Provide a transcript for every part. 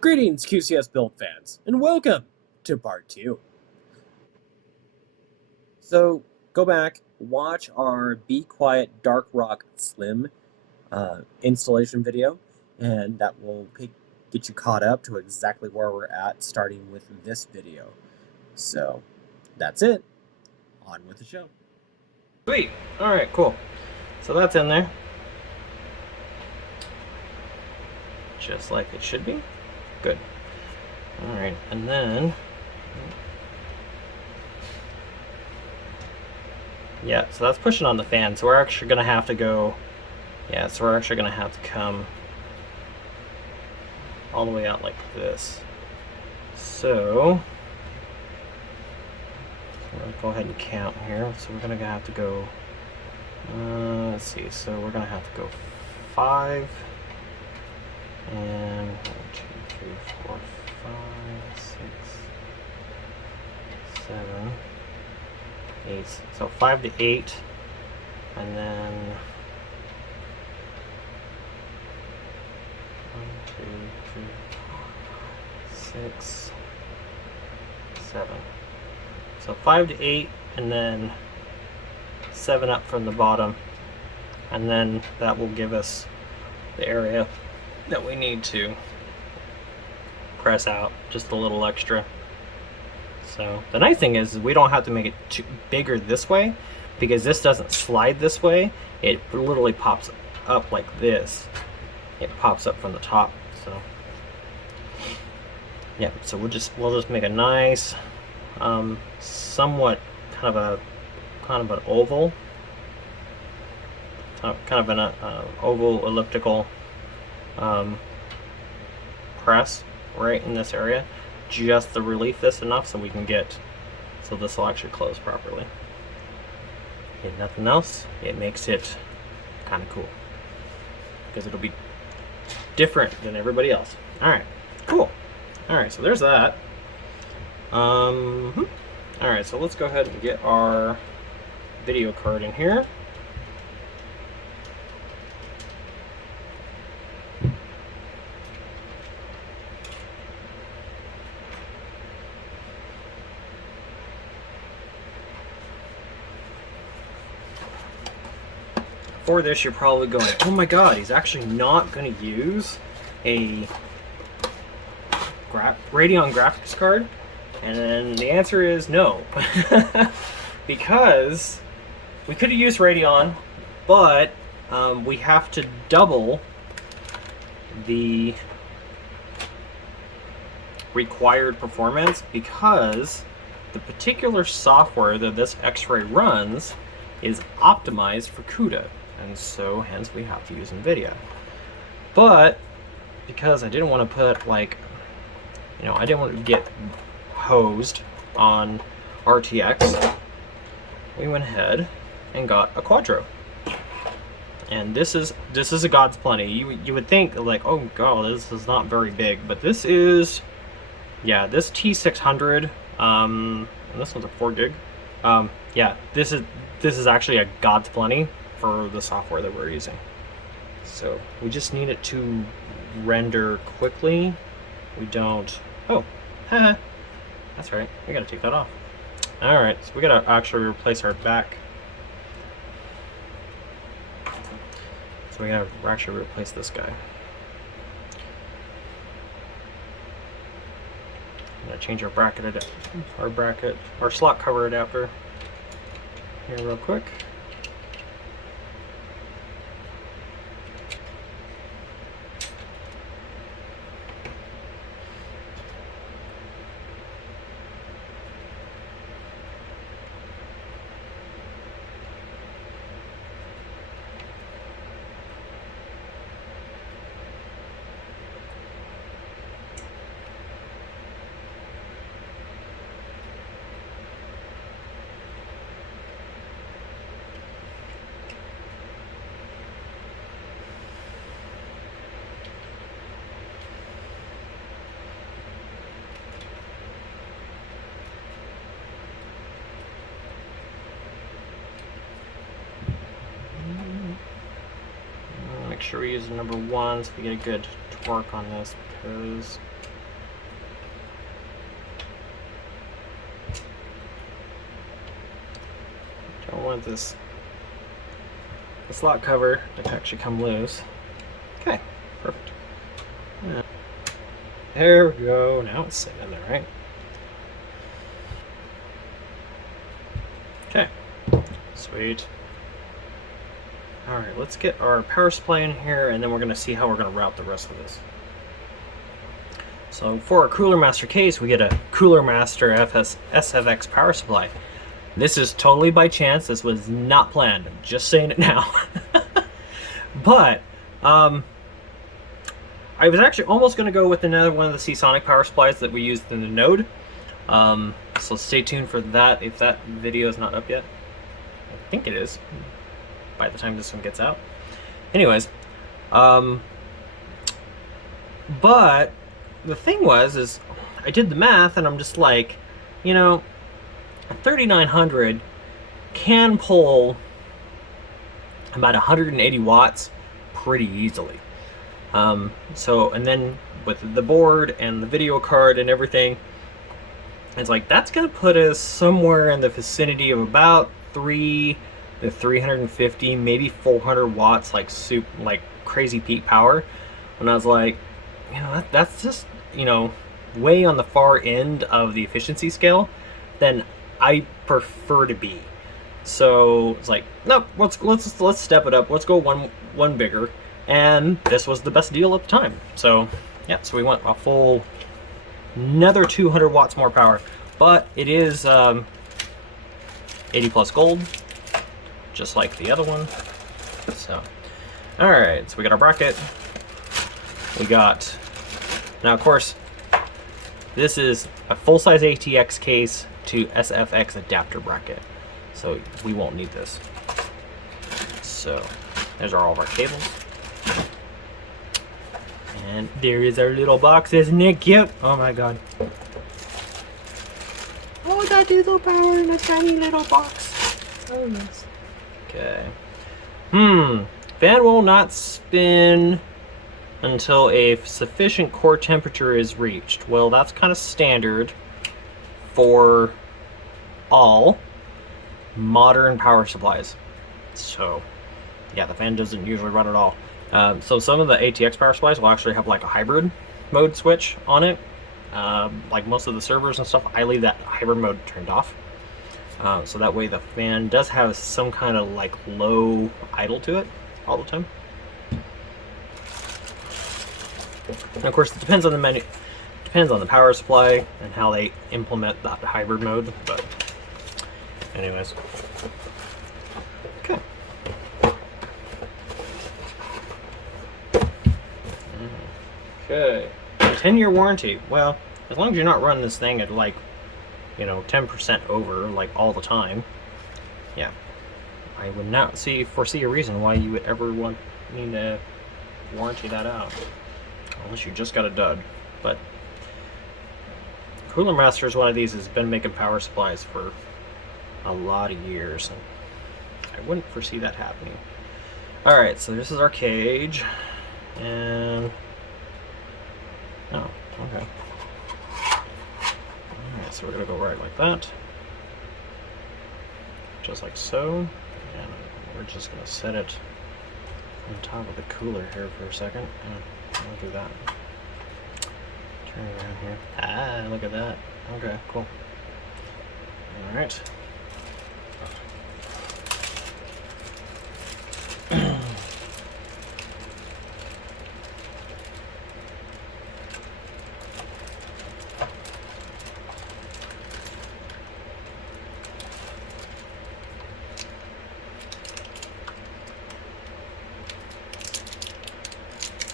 Greetings, QCS build fans, and welcome to part 2. So, go back, watch our Be Quiet Dark Rock Slim installation video, and that will get you caught up to exactly where we're at, starting with this video. So, that's it. On with the show. Sweet. Alright, cool. So that's in there. Just like it should be. Good. Alright, and then... yeah, so that's pushing on the fan. So we're actually going to have to go... yeah, so we're actually going to have to come all the way out like this. So... I'm going to go ahead and count here. So we're going to have to go... let's see, so we're going to have to go 5... and 1, 2, 3, 4, 5, 6, 7, 8. So 5 to 8, and then 1, 2, 3, 4, 6, 7. So 5 to 8, and then 7 up from the bottom, and then that will give us the area that we need to press out just a little extra. So the nice thing is we don't have to make it too bigger this way, because this doesn't slide this way. It literally pops up like this. It pops up from the top. So yeah, so we'll just make a nice somewhat kind of an oval, oval elliptical press right in this area, just to relieve this enough so we can get, so this will actually close properly. If nothing else, it makes it kind of cool, because it'll be different than everybody else. Alright, cool. Alright, so there's that. Alright, so let's go ahead and get our video card in here. For this, you're probably going, oh my god, he's actually not going to use a Radeon graphics card? And then the answer is no. Because we could have used Radeon, but we have to double the required performance, because the particular software that this X-Ray runs is optimized for CUDA. And so hence we have to use Nvidia. But because I didn't want to put, like, you know, I didn't want to get hosed on RTX, we went ahead and got a Quadro. And this is a God's plenty. You would think, like, oh god, this is not very big, but this is, yeah, this T600, and this one's a 4 gig. Yeah, this is actually a God's plenty for the software that we're using. So we just need it to render quickly. We don't, oh, haha, that's right, we gotta take that off. Alright, so we gotta actually replace our back. So we gotta actually replace this guy. I'm gonna change our our slot cover adapter here real quick. Make sure we use the number 1 so we get a good torque on this, because want this slot cover to actually come loose. Okay, perfect. Yeah. There we go. Now it's sitting in there, right? Okay, sweet. All right, let's get our power supply in here, and then we're going to see how we're going to route the rest of this. So for our CoolerMaster case, we get a CoolerMaster SFX power supply. This is totally by chance. This was not planned. I'm just saying it now. But I was actually almost going to go with another one of the Seasonic power supplies that we used in the Node. So stay tuned for that if that video is not up yet. I think it is by the time this one gets out. Anyways, but the thing is I did the math and I'm just like, you know, a 3900 can pull about 180 watts pretty easily. So, and then with the board and the video card and everything, it's like that's gonna put us somewhere in the vicinity of about 350, maybe 400 watts, like crazy peak power. And I was like, you know, that's just, you know, way on the far end of the efficiency scale than I prefer to be. So it's like, nope, let's step it up. Let's go one bigger. And this was the best deal at the time. So yeah, so we went a full another 200 watts more power, but it is 80 plus gold, just like the other one. So all right, so we got our bracket. We got, now of course, this is a full-size ATX case to SFX adapter bracket, so we won't need this. So there's all of our cables. And there is our little box. Isn't it cute? Oh my god. Oh, that little power in a tiny little box. Oh yes. Okay. Fan will not spin until a sufficient core temperature is reached. Well, that's kind of standard for all modern power supplies. So yeah, the fan doesn't usually run at all. So some of the ATX power supplies will actually have like a hybrid mode switch on it. Like most of the servers and stuff, I leave that hybrid mode turned off. So that way the fan does have some kind of like low idle to it all the time. And of course, it depends on the menu, depends on the power supply and how they implement that hybrid mode. But anyways, okay. Okay, 10-year warranty. Well, as long as you're not running this thing at like, you know, 10% over like all the time, yeah, I would not foresee a reason why you would ever need to warranty that out, unless you just got a dud. But CoolerMaster is one of these that's been making power supplies for a lot of years, and I wouldn't foresee that happening. All right, so this is our cage, and oh, okay. Alright, so we're gonna go right like that. Just like so. And we're just gonna set it on top of the cooler here for a second. I'll do that. Turn it around here. Ah, look at that. Okay, cool. Alright.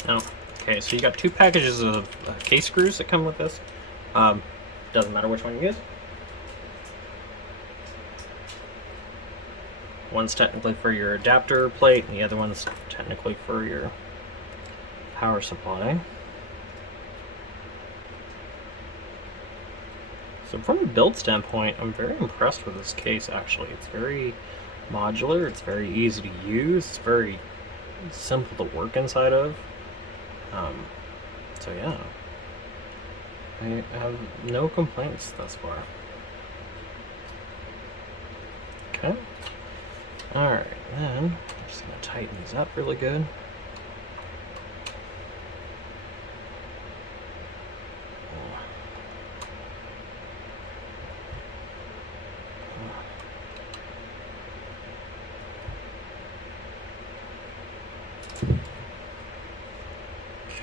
Oh, okay, so you got 2 packages of case screws that come with this. Doesn't matter which one you use. One's technically for your adapter plate, and the other one's technically for your power supply. So from a build standpoint, I'm very impressed with this case, actually. It's very modular, it's very easy to use, it's very simple to work inside of. So yeah, I have no complaints thus far. Okay, Alright, then I'm just going to tighten these up really good.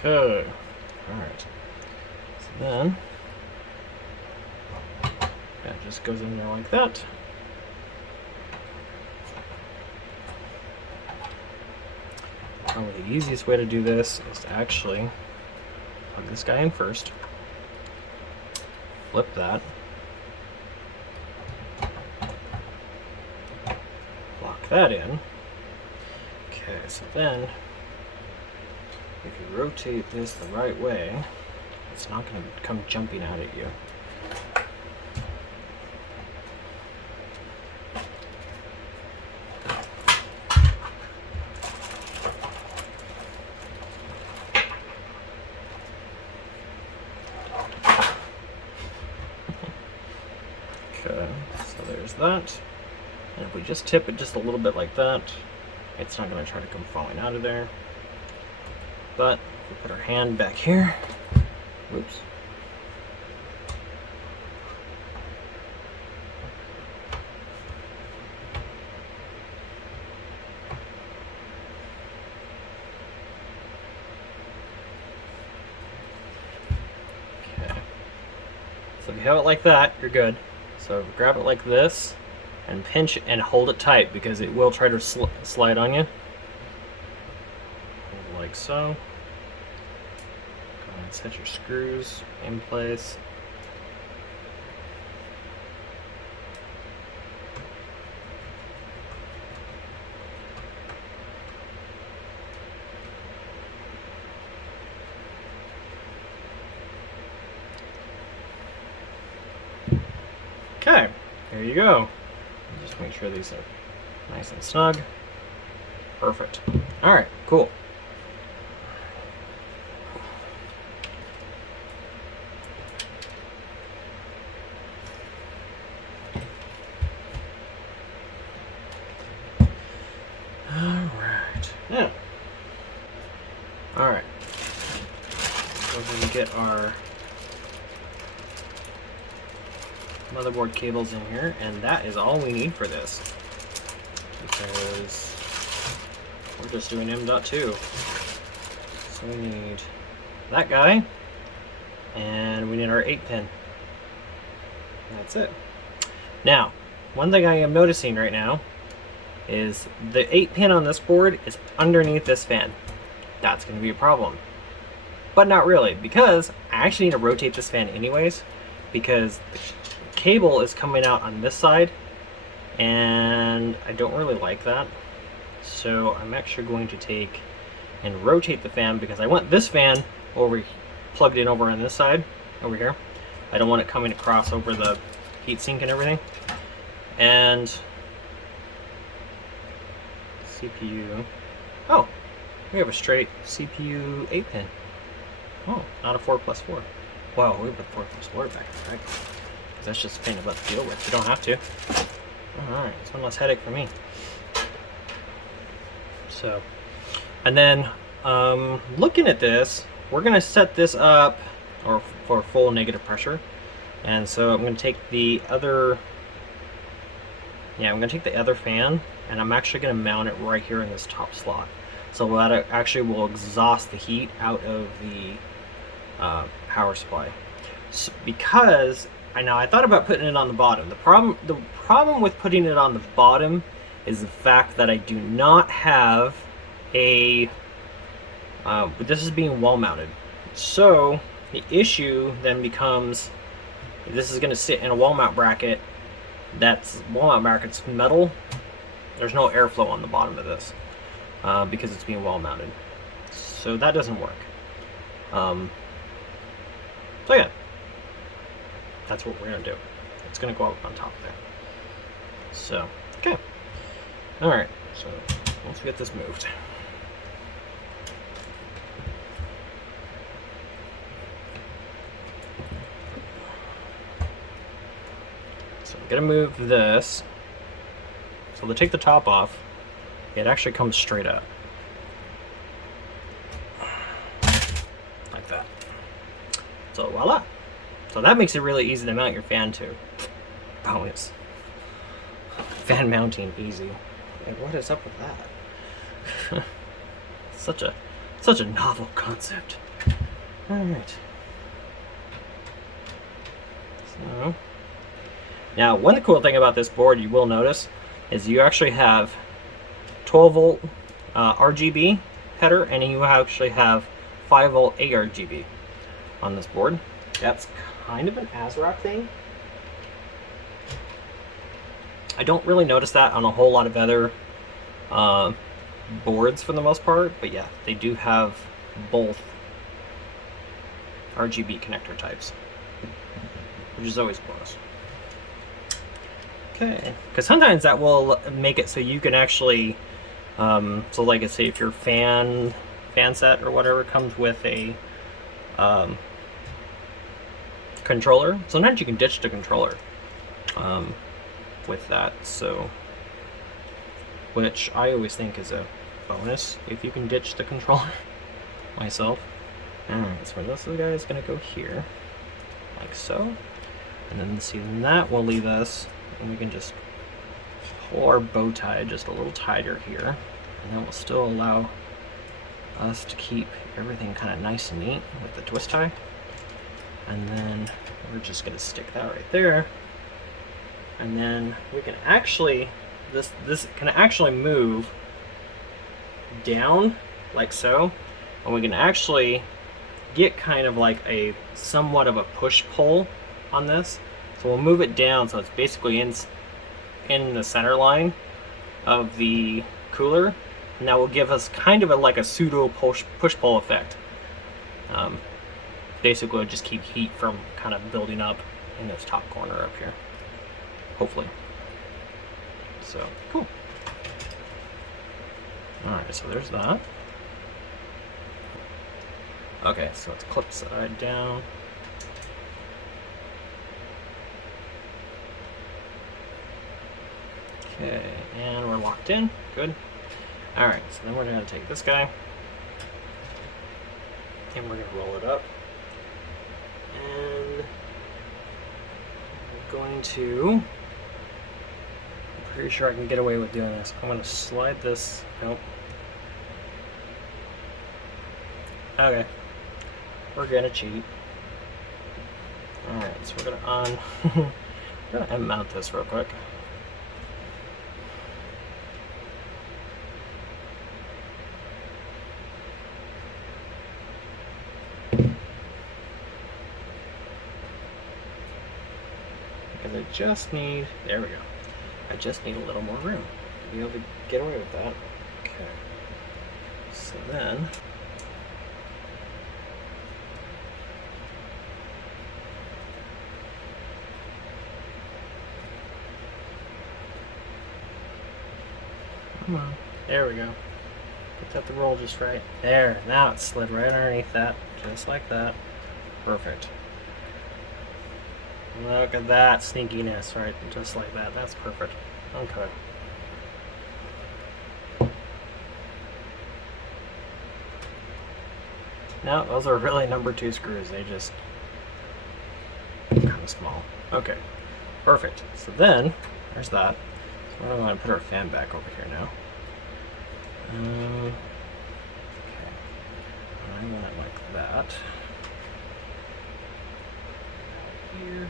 Okay, alright. So then, that just goes in there like that. Probably the easiest way to do this is to actually plug this guy in first, flip that, lock that in. Okay, so then if you rotate this the right way, it's not going to come jumping out at you. Okay, so there's that. And if we just tip it just a little bit like that, it's not going to try to come falling out of there. But if we put our hand back here, whoops. Okay. So if you have it like that, you're good. So grab it like this and pinch and hold it tight because it will try to slide on you. Like so. Go ahead and set your screws in place. Okay, there you go. Just make sure these are nice and snug. Perfect. All right, cool. Yeah. All right. So we're going to get our motherboard cables in here, and that is all we need for this, because we're just doing M.2. So we need that guy, and we need our 8-pin. That's it. Now, one thing I am noticing right now is the 8-pin on this board is underneath this fan. That's going to be a problem. But not really, because I actually need to rotate this fan anyways, because the cable is coming out on this side, and I don't really like that. So I'm actually going to take and rotate the fan, because I want this fan over plugged in over on this side, over here. I don't want it coming across over the heatsink and everything. And CPU. Oh, we have a straight CPU 8-pin. Oh, not a 4+4. Wow, we put 4+4 back in, right? Because that's just a pain about to deal with. You don't have to. Alright, it's one less headache for me. So, and then looking at this, we're going to set this up for full negative pressure. And so I'm going to take the other, I'm going to take the other fan, and I'm actually going to mount it right here in this top slot. So that actually will exhaust the heat out of the power supply. So, because I thought about putting it on the bottom. The problem with putting it on the bottom is the fact that I do not have a. This is being wall mounted, so the issue then becomes this is going to sit in a wall mount bracket. That's wall mount bracket's metal. There's no airflow on the bottom of this because it's being wall mounted, so that doesn't work. So yeah, that's what we're gonna do. It's gonna go up on top there. So okay, all right. So let's get this moved. So I'm gonna move this So to take the top off, it actually comes straight up. Like that. So voila. So that makes it really easy to mount your fan to. Bonus. Fan mounting easy. Like, what is up with that? such a novel concept. Alright. So now one cool thing about this board you will notice is you actually have 12 volt RGB header, and you actually have 5 volt ARGB on this board. That's kind of an AsRock thing. I don't really notice that on a whole lot of other boards for the most part, but yeah, they do have both RGB connector types, which is always a bonus. Okay, because sometimes that will make it so you can actually, so like I say, if your fan set or whatever comes with a controller, sometimes you can ditch the controller with that, so, which I always think is a bonus if you can ditch the controller myself. Alright, so this guy is going to go here, like so, and then see, that will leave us, and we can just pull our bow tie just a little tighter here, and that will still allow us to keep everything kind of nice and neat with the twist tie. And then we're just going to stick that right there, and then we can actually, this can actually move down like so, and we can actually get kind of like a somewhat of a push-pull on this. So we'll move it down so it's basically in the center line of the cooler, and that will give us kind of like a pseudo push-pull effect. Basically it'll just keep heat from kind of building up in this top corner up here, hopefully. So cool. Alright, so there's that. Okay, so let's clip side down. Okay, and we're locked in. Good. Alright, so then we're going to take this guy, and we're going to roll it up. And we're going to, I'm pretty sure I can get away with doing this. I'm going to slide this, nope. Okay. We're gonna cheat. Alright, so we're gonna unmount this real quick. Because I just need, there we go. I just need a little more room to be able to get away with that. Okay. So then, come on. There we go. Get that to roll just right. There. Now it slid right underneath that. Just like that. Perfect. Look at that sneakiness, right? Just like that. That's perfect. Okay. No, those are really number 2 screws. They just kind of small. Okay. Perfect. So then, there's that. So we're going to put our fan back over here now. Okay. I want it like that. Here.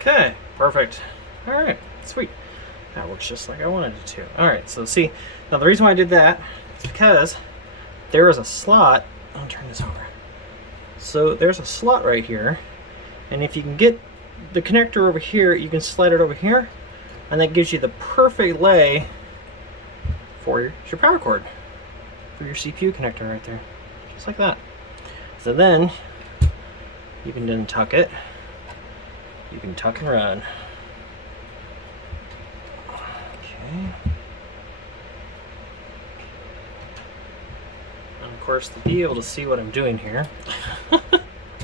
Okay, perfect. All right, sweet. That works just like I wanted it to. All right, so see, now the reason why I did that is because there is a slot. I'll turn this over. So there's a slot right here, and if you can get the connector over here, you can slide it over here, and that gives you the perfect lay for your power cord, for your CPU connector right there, just like that. So then you can then tuck it. You can tuck and run. Okay. of course, to be able to see what I'm doing here,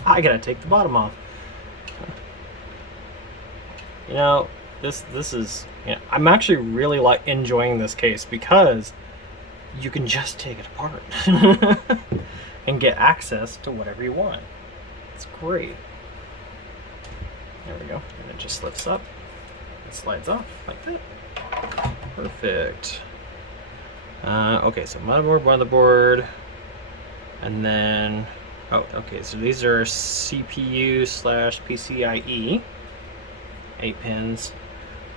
I gotta take the bottom off. You know, this is, yeah, I'm actually really enjoying this case because you can just take it apart and get access to whatever you want. It's great. There we go. And it just slips up and slides off like that. Perfect. Okay, so motherboard, and then, oh, okay, so these are CPU/PCIe, 8 pins,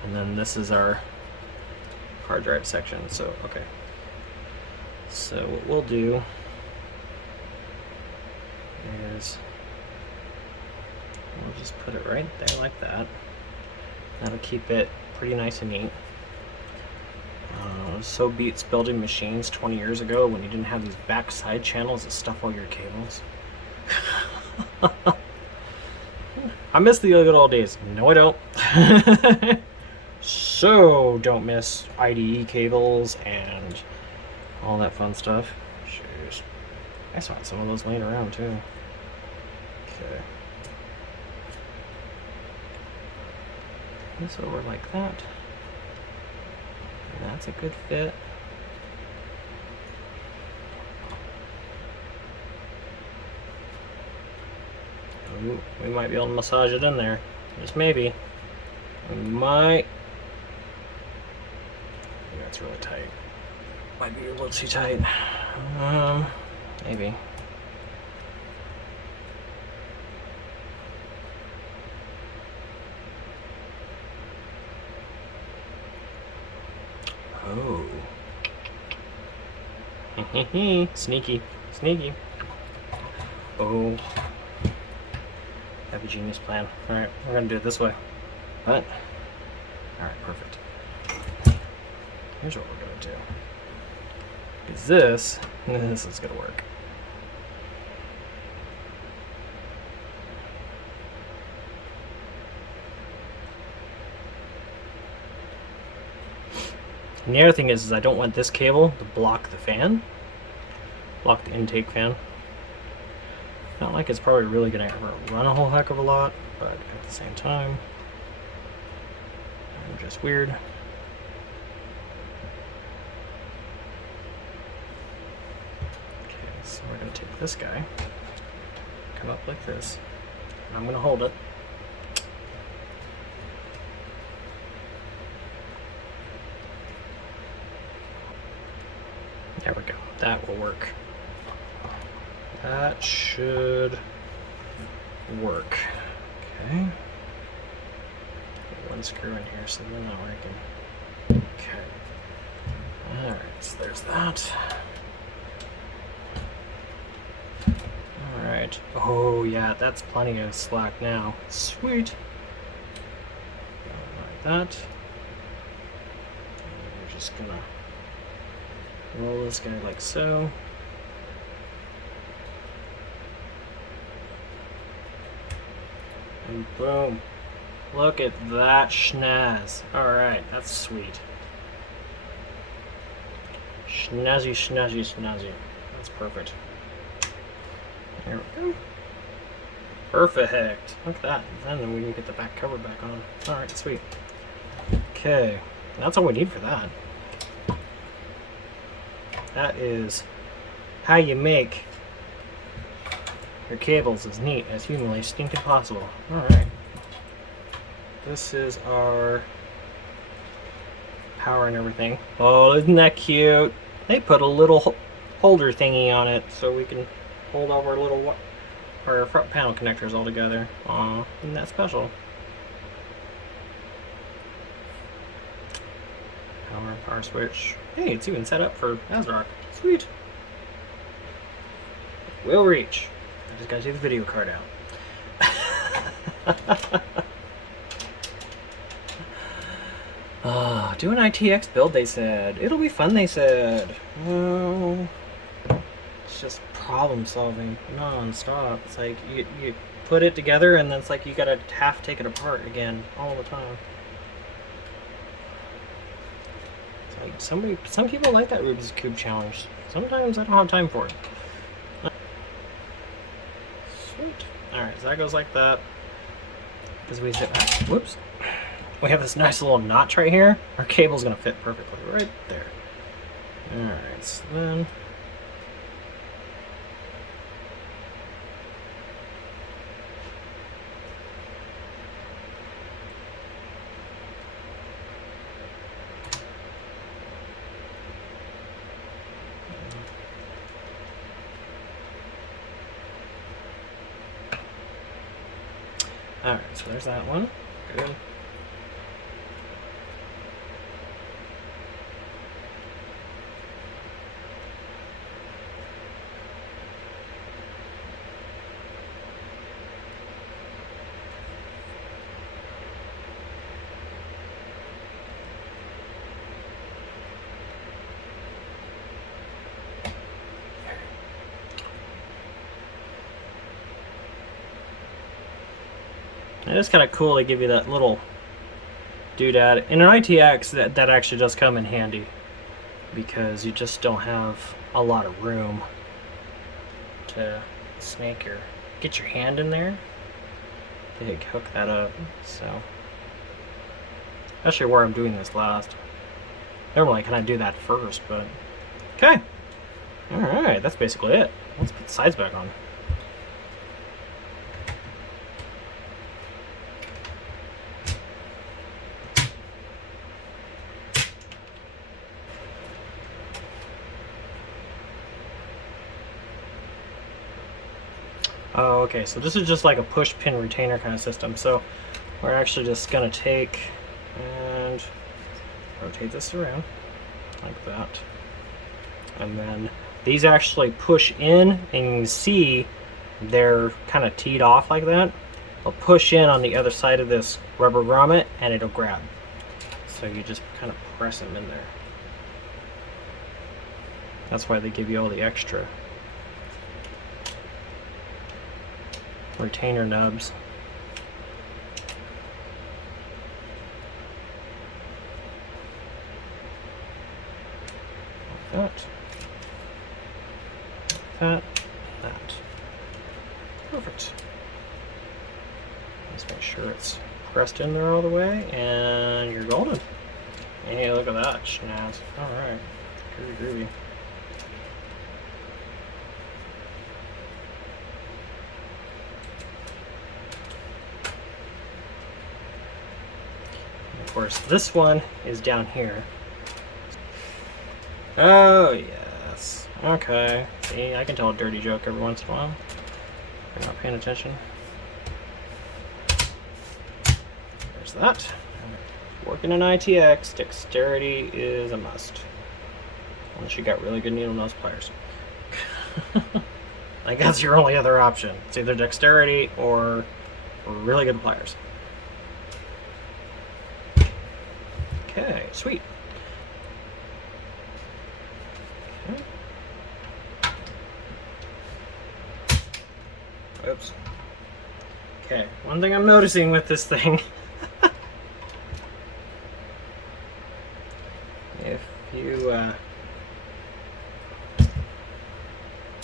and then this is our hard drive section. So, okay. So what we'll do is we'll just put it right there like that. That'll keep it pretty nice and neat. So beats building machines 20 years ago when you didn't have these back side channels that stuff all your cables. I miss the good old days. No, I don't. So don't miss IDE cables and all that fun stuff. Jeez. I saw some of those laying around too. Okay. This over like that. That's a good fit. Ooh, we might be able to massage it in there. Just maybe. We might. Yeah, it's really tight. Might be a little too tight. Maybe. Oh. Sneaky. Sneaky. Oh. Have a genius plan. Alright, we're gonna do it this way. What? Alright, perfect. Here's what we're gonna do. Is this is gonna work. And the other thing is I don't want this cable to block the fan, block the intake fan. Not like it's probably really going to ever run a whole heck of a lot, but at the same time, I'm just weird. Okay, so we're going to take this guy, come up like this, and I'm going to hold it. There we go. That will work. That should work. Okay. Put one screw in here so they're not working. Okay. Alright, so there's that. Alright. Oh yeah, that's plenty of slack now. Sweet. Like that. And we're just gonna roll this guy like so. And boom. Look at that schnaz. Alright, that's sweet. Schnazzy, schnazzy, schnazzy. That's perfect. There we go. Perfect. Look at that. And then we can get the back cover back on. Alright, sweet. Okay. That's all we need for that. That is how you make your cables as neat as humanly stinking possible. Alright. This is our power and everything. Oh, isn't that cute? They put a little holder thingy on it so we can hold all our front panel connectors all together. Aw, isn't that special? Power switch. Hey, it's even set up for AsRock. Sweet. Will reach. I just gotta take the video card out. Do an ITX build, they said. It'll be fun, they said. Oh, it's just problem solving non-stop. It's like you put it together and then it's like you gotta half take it apart again all the time. It's like some people like that Rubik's Cube challenge. Sometimes I don't have time for it. Alright, so that goes like that. Because we have, whoops. We have this nice little notch right here. Our cable's gonna fit perfectly right there. Alright, so then alright, so there's that one. Good. It is kind of cool they give you that little doodad. In an ITX, that actually does come in handy because you just don't have a lot of room to get your hand in there to hook that up. So, especially where I'm doing this last. Normally, can I do that first? But okay, all right, that's basically it. Let's put the sides back on. Oh, okay, so this is just like a push pin retainer kind of system. So we're actually just gonna take and rotate this around like that. And then these actually push in, and you can see they're kind of teed off like that. They'll push in on the other side of this rubber grommet and it'll grab. So you just kind of press them in there. That's why they give you all the extra retainer nubs. Like that. That. Perfect. Let's make sure it's pressed in there all the way, and you're golden. Hey, look at that, schnaz. Alright. Groovy. Of course, this one is down here. Oh, yes. Okay. See, I can tell a dirty joke every once in a while. If you're not paying attention. There's that. Working in ITX, dexterity is a must. Unless you got really good needle nose pliers. Like, that's your only other option. It's either dexterity or really good pliers. Okay, sweet. Okay. Oops. Okay, one thing I'm noticing with this thing, if you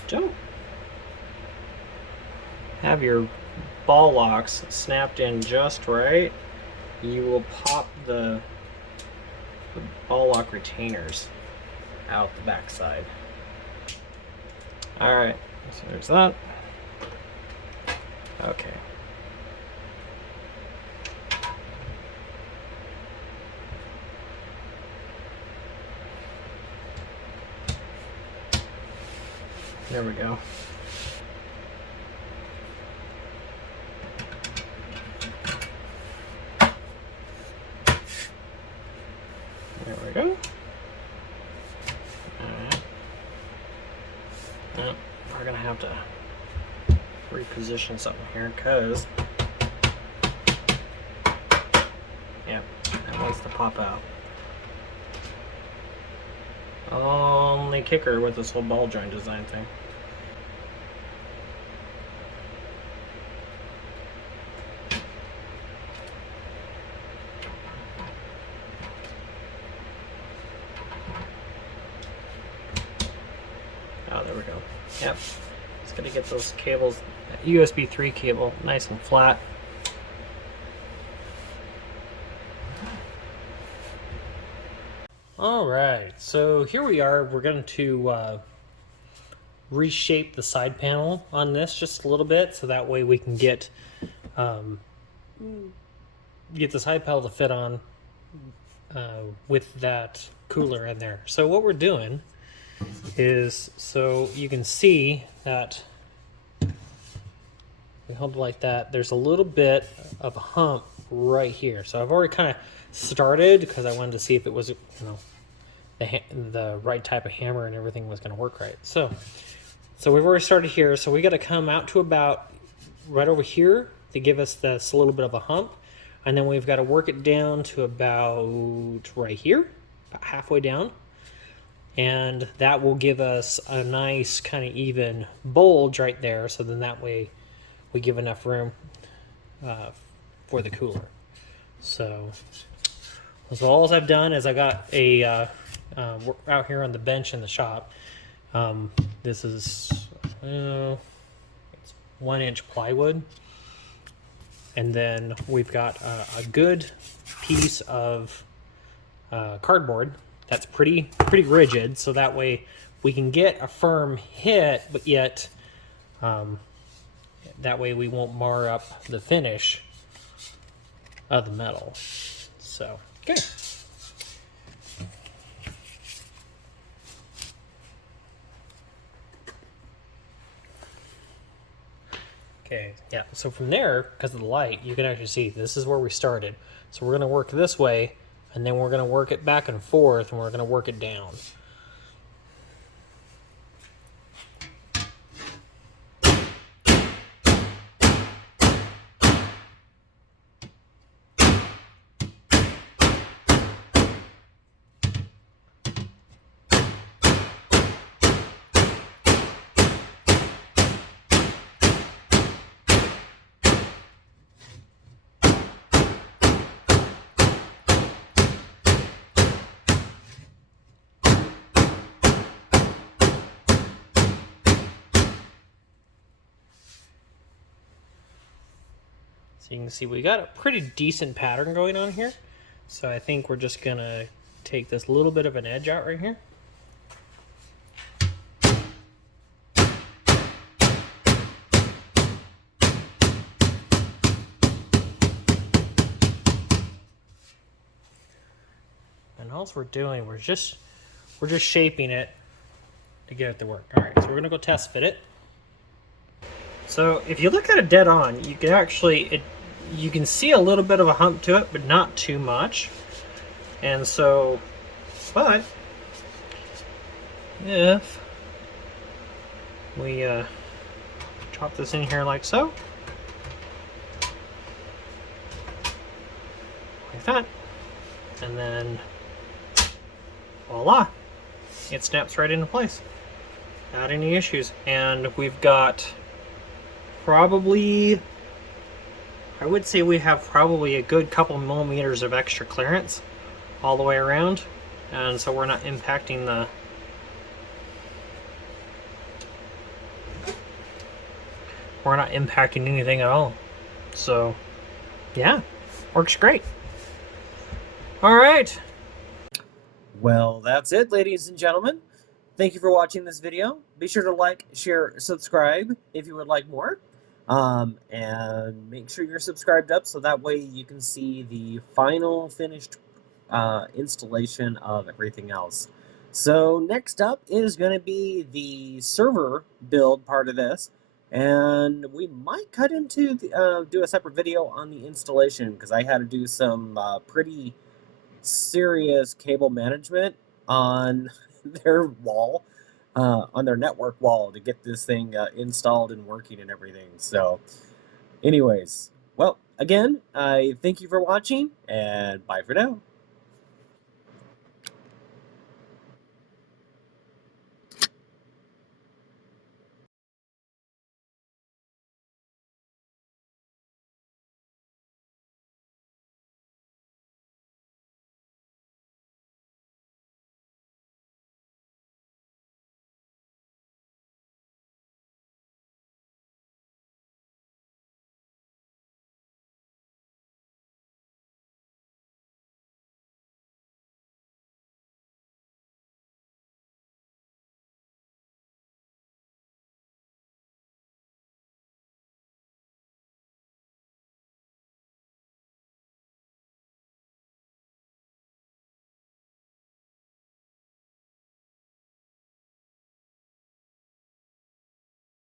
don't have your ball locks snapped in just right, you will pop the ball lock retainers out the back side. Alright, so there's that. Okay. There we go. There we go. Alright. Well, we're gonna have to reposition something here because, yeah, that wants to pop out. Only kicker with this whole ball joint design thing. Oh, there we go. Yep. Just gotta get those cables, USB 3 cable, nice and flat. All right, so here we are. We're going to reshape the side panel on this just a little bit, so that way we can get the side panel to fit on with that cooler in there. So what we're doing is, so you can see that we hold it like that. There's a little bit of a hump right here. So I've already kind of started because I wanted to see if it was, you know, the right type of hammer and everything was going to work right. So we've already started here. So we got to come out to about right over here to give us this little bit of a hump. And then we've got to work it down to about right here, about halfway down. And that will give us a nice kind of even bulge right there. So then that way we give enough room for the cooler. So all I've done is I got a out here on the bench in the shop. This is it's 1-inch plywood, and then we've got a good piece of cardboard that's pretty rigid, so that way we can get a firm hit, but yet that way we won't mar up the finish of the metal. So okay. Okay, yeah, so from there, because of the light, you can actually see this is where we started. So we're going to work this way, and then we're going to work it back and forth, and we're going to work it down. So you can see we got a pretty decent pattern going on here. So I think we're just gonna take this little bit of an edge out right here. And all we're doing, we're just shaping it to get it to work. All right, so we're gonna go test fit it. So if you look at it dead on, you can actually, you can see a little bit of a hump to it, but not too much. And so, but if we drop this in here like so, like that, and then voila, it snaps right into place. Not any issues. And we've got probably, I would say we have probably a good couple millimeters of extra clearance all the way around, and so we're not impacting anything at all. So yeah, works great. All right. Well, that's it, ladies and gentlemen. Thank you for watching this video. Be sure to like, share, subscribe if you would like more. And make sure you're subscribed up so that way you can see the final finished installation of everything else. So next up is going to be the server build part of this, and we might cut into the, do a separate video on the installation because I had to do some pretty serious cable management on their wall, on their network wall to get this thing installed and working and everything. So anyways, well, again, I thank you for watching, and bye for now.